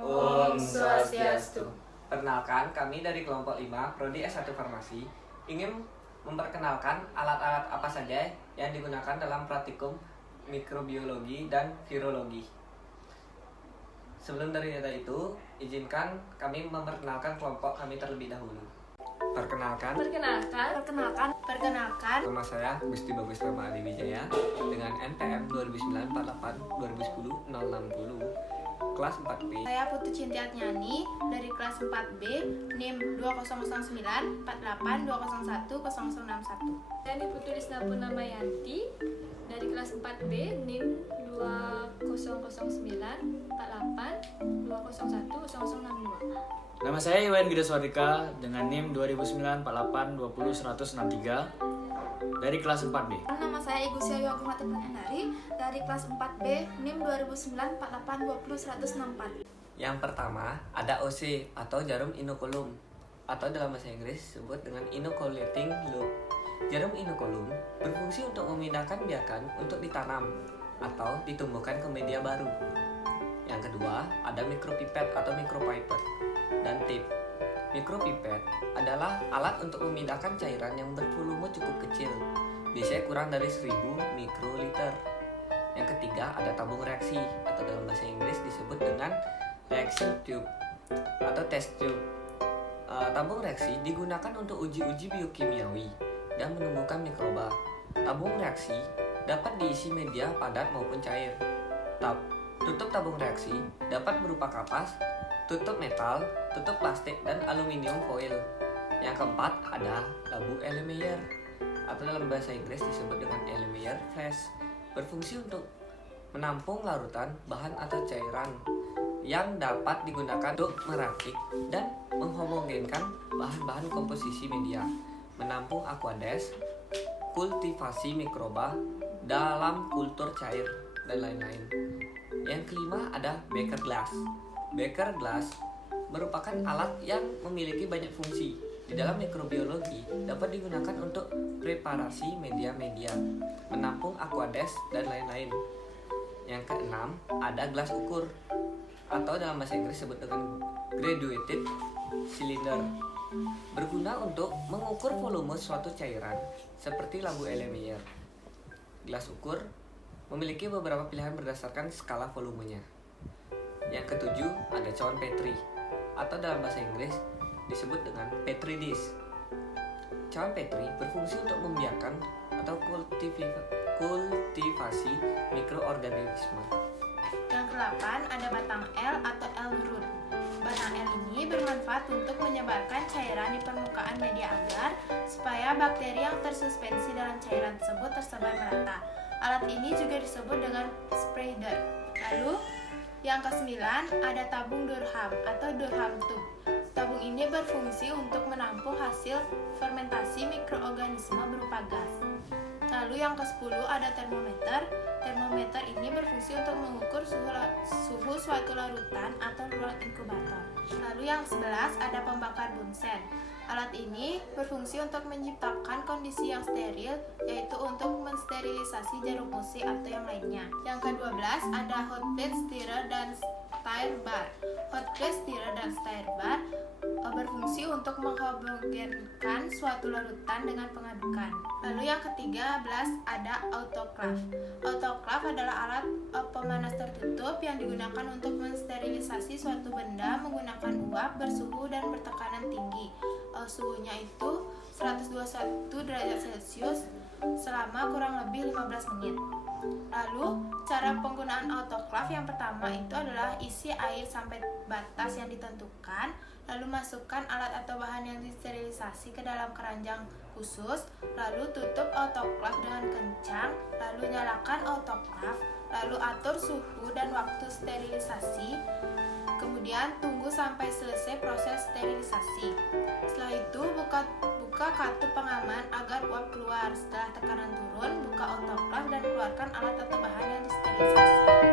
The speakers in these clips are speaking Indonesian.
Om Swastiastu. Perkenalkan, kami dari kelompok 5 Prodi S1 Farmasi ingin memperkenalkan alat-alat apa saja yang digunakan dalam praktikum mikrobiologi dan virologi. Sebelum dari itu, izinkan kami memperkenalkan kelompok kami terlebih dahulu. Perkenalkan, nama saya Gusti Bagus Rama Adi Wijaya dengan NPM 2009 48 2010 060 kelas 4B. Saya Putu Cintiat Nyani dari kelas 4B, NIM 2009 48 201 0061. Saya Putu Risna Purnamayanti dari kelas 4B, NIM 2009 48 201 0062. Nama saya Iwan Gida Swardika dengan NIM 2009 48 20 163 dari kelas 4B. Nama saya Igu Syayu Agumati Pengendari dari kelas 4B, NIM 2009 48 20 164. Yang pertama ada OC atau jarum inokulum atau dalam bahasa Inggris disebut dengan inoculating loop. Jarum inokulum berfungsi untuk memindahkan biakan untuk ditanam atau ditumbuhkan ke media baru. Yang kedua ada mikropipet atau micropipette dan tip. Mikropipet adalah alat untuk memindahkan cairan yang bervolume cukup kecil, biasanya kurang dari 1000 mikroliter. Yang ketiga ada tabung reaksi atau dalam bahasa Inggris disebut dengan reaction tube atau test tube. Tabung reaksi digunakan untuk uji-uji biokimiawi dan menumbuhkan mikroba. Tabung reaksi dapat diisi media padat maupun cair. Tutup tabung reaksi dapat berupa kapas, tutup metal, tutup plastik, dan aluminium foil. Yang keempat ada labu Erlenmeyer atau dalam bahasa Inggris disebut dengan Erlenmeyer flask. Berfungsi untuk menampung larutan, bahan atau cairan yang dapat digunakan untuk meracik dan menghomogenkan bahan-bahan komposisi media, menampung aqueous, kultivasi mikroba dalam kultur cair, dan lain-lain. Yang kelima ada beaker glass. Beaker glass merupakan alat yang memiliki banyak fungsi. Di dalam mikrobiologi dapat digunakan untuk preparasi media-media, menampung aqueous, dan lain-lain. Yang keenam ada gelas ukur atau dalam bahasa Inggris disebut dengan graduated cylinder. Berguna untuk mengukur volume suatu cairan seperti labu Erlenmeyer. Gelas ukur memiliki beberapa pilihan berdasarkan skala volumenya. Yang ketujuh ada cawan Petri atau dalam bahasa Inggris disebut dengan Petri dish. Cawan Petri berfungsi untuk membiarkan atau kultivasi mikroorganisme. Yang ke-8 ada batang L atau L root. Batang L ini bermanfaat untuk menyebarkan cairan di permukaan media agar supaya bakteri yang tersuspensi dalam cairan tersebut tersebar merata. Alat ini juga disebut dengan spreader. Lalu yang ke-9 ada tabung Durham atau Durham tube. Tabung ini berfungsi untuk menampung hasil fermentasi mikroorganisme berupa gas. Lalu yang ke-10 ada termometer. Termometer ini berfungsi untuk mengukur suhu suatu larutan atau ruang inkubator. Lalu yang ke-11 ada pembakar Bunsen. Alat ini berfungsi untuk menciptakan kondisi yang steril, yaitu untuk mensterilisasi jarum OC atau yang lainnya. Yang ke-12 ada hot plate stirrer dan stir bar. Hot plate stirrer dan stir bar berfungsi untuk menghomogenkan suatu larutan dengan pengadukan. Lalu yang ke-13 ada autoclave. Autoclave adalah alat pemanas tertutup yang digunakan untuk mensterilisasi suatu benda menggunakan uap bersuhu dan bertekanan tinggi. Suhunya itu 121 derajat Celcius selama kurang lebih 15 menit. Lalu, cara penggunaan autoclave yang pertama itu adalah isi air sampai batas yang ditentukan, lalu masukkan alat atau bahan yang disterilisasi ke dalam keranjang khusus, lalu tutup autoclave dengan kencang, lalu nyalakan autoclave, lalu atur suhu dan waktu sterilisasi. Kemudian tunggu sampai selesai proses sterilisasi. Setelah itu buka kartu pengaman agar uap keluar. Setelah tekanan turun, buka autoclave dan keluarkan alat atau bahan yang disterilisasi.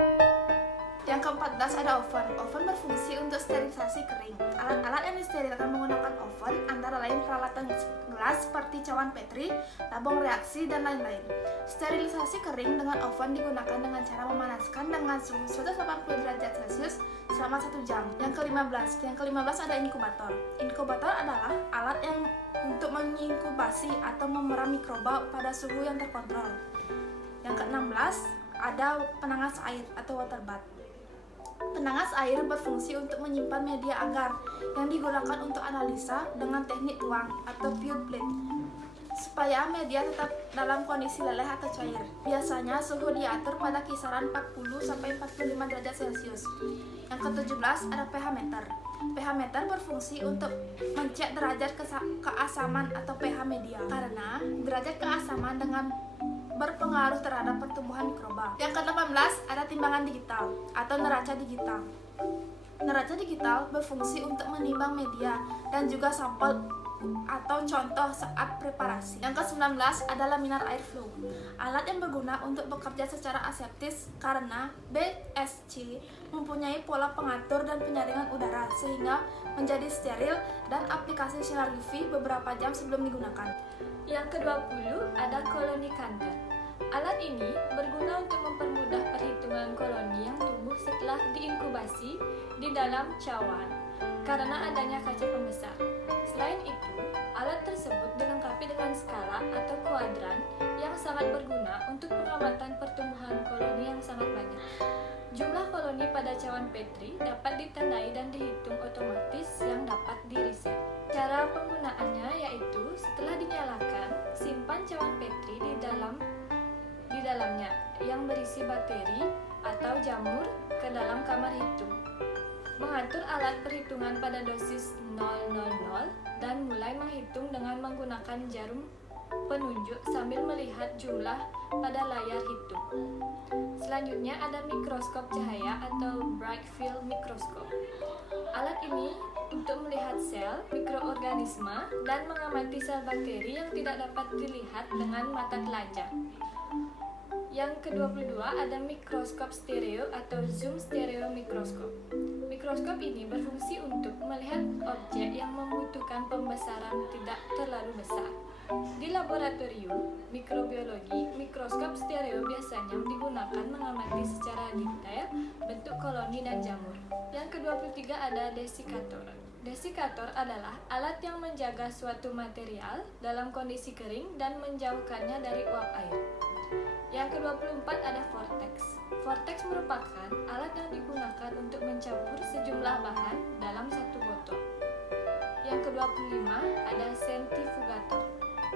Yang ke-14 ada oven. Oven berfungsi untuk sterilisasi kering. Alat-alat yang disterilkan menggunakan oven antara lain peralatan gelas seperti cawan Petri, tabung reaksi, dan lain-lain. Sterilisasi kering dengan oven digunakan dengan cara memanaskan dengan suhu 180 derajat Celcius selama 1 jam. Yang ke-15 ada inkubator. Inkubator adalah alat yang untuk menginkubasi atau memeram mikroba pada suhu yang terkontrol. Yang ke-16 ada penangas air atau water bath. Penangas air berfungsi untuk menyimpan media agar yang digunakan untuk analisa dengan teknik tuang atau pure plate supaya media tetap dalam kondisi leleh atau cair. Biasanya suhu diatur pada kisaran 40-45 derajat Celcius. Yang ke-17 ada pH meter. pH meter berfungsi untuk mencek derajat keasaman atau pH media karena derajat keasaman dengan berpengaruh terhadap pertumbuhan mikroba. Yang ke-18 ada timbangan digital atau neraca digital. Neraca digital berfungsi untuk menimbang media dan juga sampel atau contoh saat preparasi. Yang ke-19 ada laminar air flow. Alat yang berguna untuk bekerja secara aseptis karena BSC mempunyai pola pengatur dan penyaringan udara sehingga menjadi steril dan aplikasi sinar UV beberapa jam sebelum digunakan. Yang ke-20 ada koloni Cantor. Alat ini berguna untuk mempermudah perhitungan koloni yang tumbuh setelah diinkubasi di dalam cawan karena adanya kaca pembesar. Selain itu, alat tersebut dilengkapi dengan skala atau kuadran yang sangat berguna untuk pengamatan pertumbuhan koloni yang sangat banyak. Jumlah koloni pada cawan Petri dapat ditandai dan dihitung otomatis yang dapat diriset. Cara penggunaannya yaitu setelah dinyalakan, simpan cawan Petri di dalamnya yang berisi bakteri atau jamur ke dalam kamar hitung. Mengatur alat perhitungan pada dosis 000 dan mulai menghitung dengan menggunakan jarum penunjuk sambil melihat jumlah pada layar hitung. Selanjutnya ada mikroskop cahaya atau bright field microscope. Alat ini untuk melihat sel, mikroorganisme, dan mengamati sel bakteri yang tidak dapat dilihat dengan mata telanjang. Yang ke-22 ada mikroskop stereo atau zoom stereo mikroskop. Mikroskop ini berfungsi untuk melihat objek yang membutuhkan pembesaran tidak terlalu besar. Di laboratorium mikrobiologi, mikroskop stereo biasanya digunakan mengamati secara detail bentuk koloni dan jamur. Yang ke-23 ada desikator. Desikator adalah alat yang menjaga suatu material dalam kondisi kering dan menjauhkannya dari uap air. Yang ke-24 ada vortex. Vortex merupakan alat yang digunakan untuk mencampur sejumlah bahan dalam satu botol. Yang ke-25 ada sentrifugator.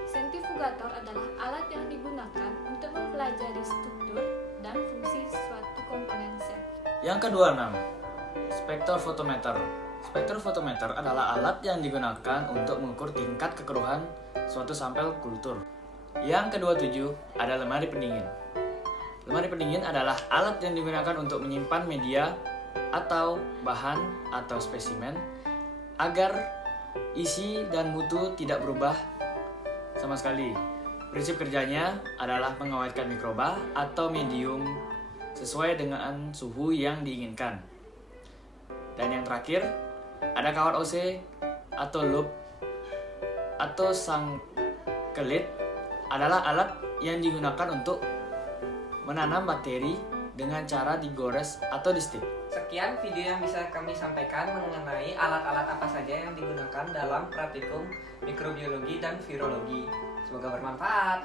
Sentrifugator adalah alat yang digunakan untuk mempelajari struktur dan fungsi suatu komponen sel. Yang ke-26, spektrofotometer. Spektrofotometer adalah alat yang digunakan untuk mengukur tingkat kekeruhan suatu sampel kultur. Yang ke-27 ada lemari pendingin. Lemari pendingin adalah alat yang digunakan untuk menyimpan media atau bahan atau spesimen agar isi dan mutu tidak berubah sama sekali. Prinsip kerjanya adalah mengawetkan mikroba atau medium sesuai dengan suhu yang diinginkan. Dan yang terakhir, ada kawat OC atau loop atau sangkelit adalah alat yang digunakan untuk menanam bakteri dengan cara digores atau di-stick. Sekian video yang bisa kami sampaikan mengenai alat-alat apa saja yang digunakan dalam praktikum mikrobiologi dan virologi. Semoga bermanfaat.